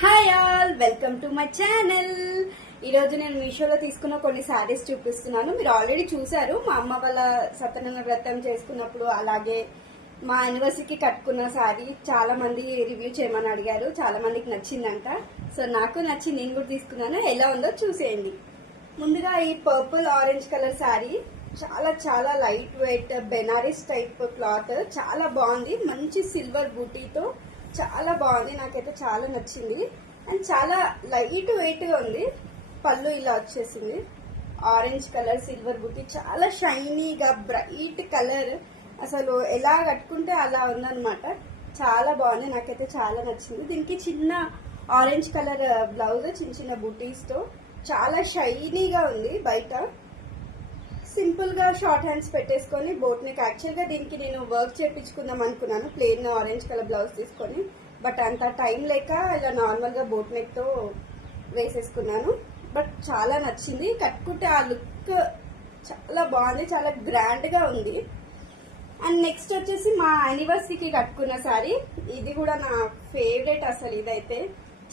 Hi all, welcome to my channel. ఈరోజు నేను మీషోలో తీసుకున్న కొన్ని శారీస్ చూపిస్తున్నాను. మీరు ఆల్రెడీ చూసారు, మా అమ్మ వాళ్ళ సత్యనారాయణ వ్రతం చేసుకున్నప్పుడు, అలాగే మా యానివర్సరీకి కట్టుకున్న శారీ చాలా మంది రివ్యూ చేయమని అడిగారు. చాలా మందికి నచ్చిందంట. సో నాకు నచ్చి నేను కూడా తీసుకున్నాను. ఎలా ఉందో చూసేయండి. ముందుగా ఈ పర్పుల్ ఆరెంజ్ కలర్ శారీ చాలా చాలా light weight Banaras type cloth, చాలా బాగుంది. మంచి సిల్వర్ బూటీతో చాలా బాగుంది. నాకైతే చాలా నచ్చింది. అండ్ చాలా లైట్ వెయిట్ గా ఉంది. పళ్ళు ఇలా వచ్చేసింది. ఆరెంజ్ కలర్ సిల్వర్ బూటీ, చాలా షైనీగా బ్రైట్ కలర్. అసలు ఎలా కట్టుకుంటే అలా ఉందన్నమాట. చాలా బాగుంది. నాకైతే చాలా నచ్చింది. దీనికి చిన్న ఆరెంజ్ కలర్ బ్లౌజ్, చిన్న చిన్న బూటీస్ తో చాలా షైనీగా ఉంది. బయట సింపుల్ గా షార్ట్ హ్యాండ్స్ పెట్టేసుకొని బోట్ నెక్. యాక్చువల్ గా దీనికి నేను వర్క్ చేయించుకుందాం అనుకున్నాను, ప్లెయిన్ ఆరెంజ్ కలర్ బ్లౌజ్ తీసుకొని. బట్ అంత టైం లేక ఇలా నార్మల్ గా బోట్ నెక్ తో వేసేసుకున్నాను. బట్ చాలా నచ్చింది. కట్టుకుంటే ఆ లుక్ చాలా బాగుంది, చాలా గ్రాండ్ గా ఉంది. అండ్ నెక్స్ట్ వచ్చేసి మా యానివర్సరీకి కట్టుకున్న సారీ. ఇది కూడా నా ఫేవరెట్. అసలు ఇదైతే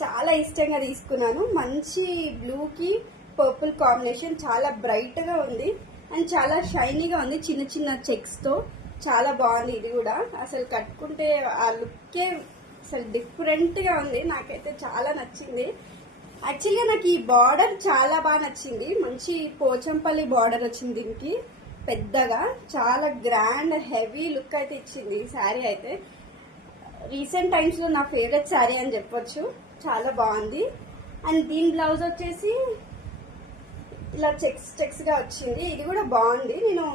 చాలా ఇష్టంగా తీసుకున్నాను. మంచి బ్లూకి పర్పుల్ కాంబినేషన్, చాలా బ్రైట్ గా ఉంది అండ్ చాలా షైనీగా ఉంది. చిన్న చిన్న చెక్స్ తో చాలా బాగుంది. ఇది కూడా అసలు కట్టుకుంటే ఆ లుక్కే అసలు డిఫరెంట్ గా ఉంది. నాకైతే చాలా నచ్చింది. యాక్చువల్గా నాకు ఈ బార్డర్ చాలా బాగా నచ్చింది. మంచి పోచంపల్లి బార్డర్ వచ్చింది దీనికి పెద్దగా. చాలా గ్రాండ్ హెవీ లుక్ అయితే ఇచ్చింది ఈ శారీ. అయితే రీసెంట్ టైమ్స్ లో నా ఫేవరెట్ శారీ అని చెప్పొచ్చు. చాలా బాగుంది. అండ్ దీని బ్లౌజ్ వచ్చేసి ఇలా చెక్స్ గా వచ్చింది. ఇది కూడా బాగుంది. నేను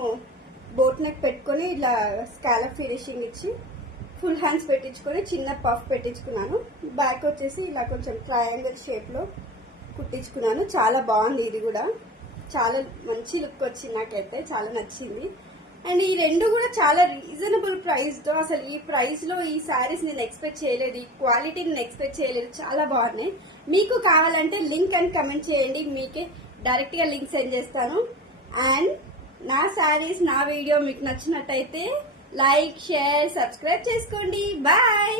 బోట్ నెక్ పెట్టుకొని ఇలా స్కాలప్ ఫినిషింగ్ ఇచ్చి ఫుల్ హ్యాండ్స్ పెట్టించుకొని చిన్న పఫ్ పెట్టించుకున్నాను. బ్యాక్ వచ్చేసి ఇలా కొంచెం ట్రయాంగిల్ షేప్ లో కుట్టించుకున్నాను. చాలా బాగుంది. ఇది కూడా చాలా మంచి లుక్ వచ్చింది. నాకైతే చాలా నచ్చింది. అండ్ ఈ రెండు కూడా చాలా రీజనబుల్ ప్రైస్ తో, అసలు ఈ ప్రైస్ లో ఈ శారీస్ నేను ఎక్స్పెక్ట్ చేయలేదు. ఈ క్వాలిటీ నేను ఎక్స్పెక్ట్ చేయలేదు. చాలా బాగున్నాయి. మీకు కావాలంటే లింక్ అని కమెంట్ చేయండి, మీకే డైరెక్ట్ గా లింక్ సెండ్ చేస్తాను. అండ్ నా శారీస్, నా వీడియో మీకు నచ్చినట్టయితే లైక్, షేర్, సబ్స్క్రైబ్ చేసుకోండి. బాయ్.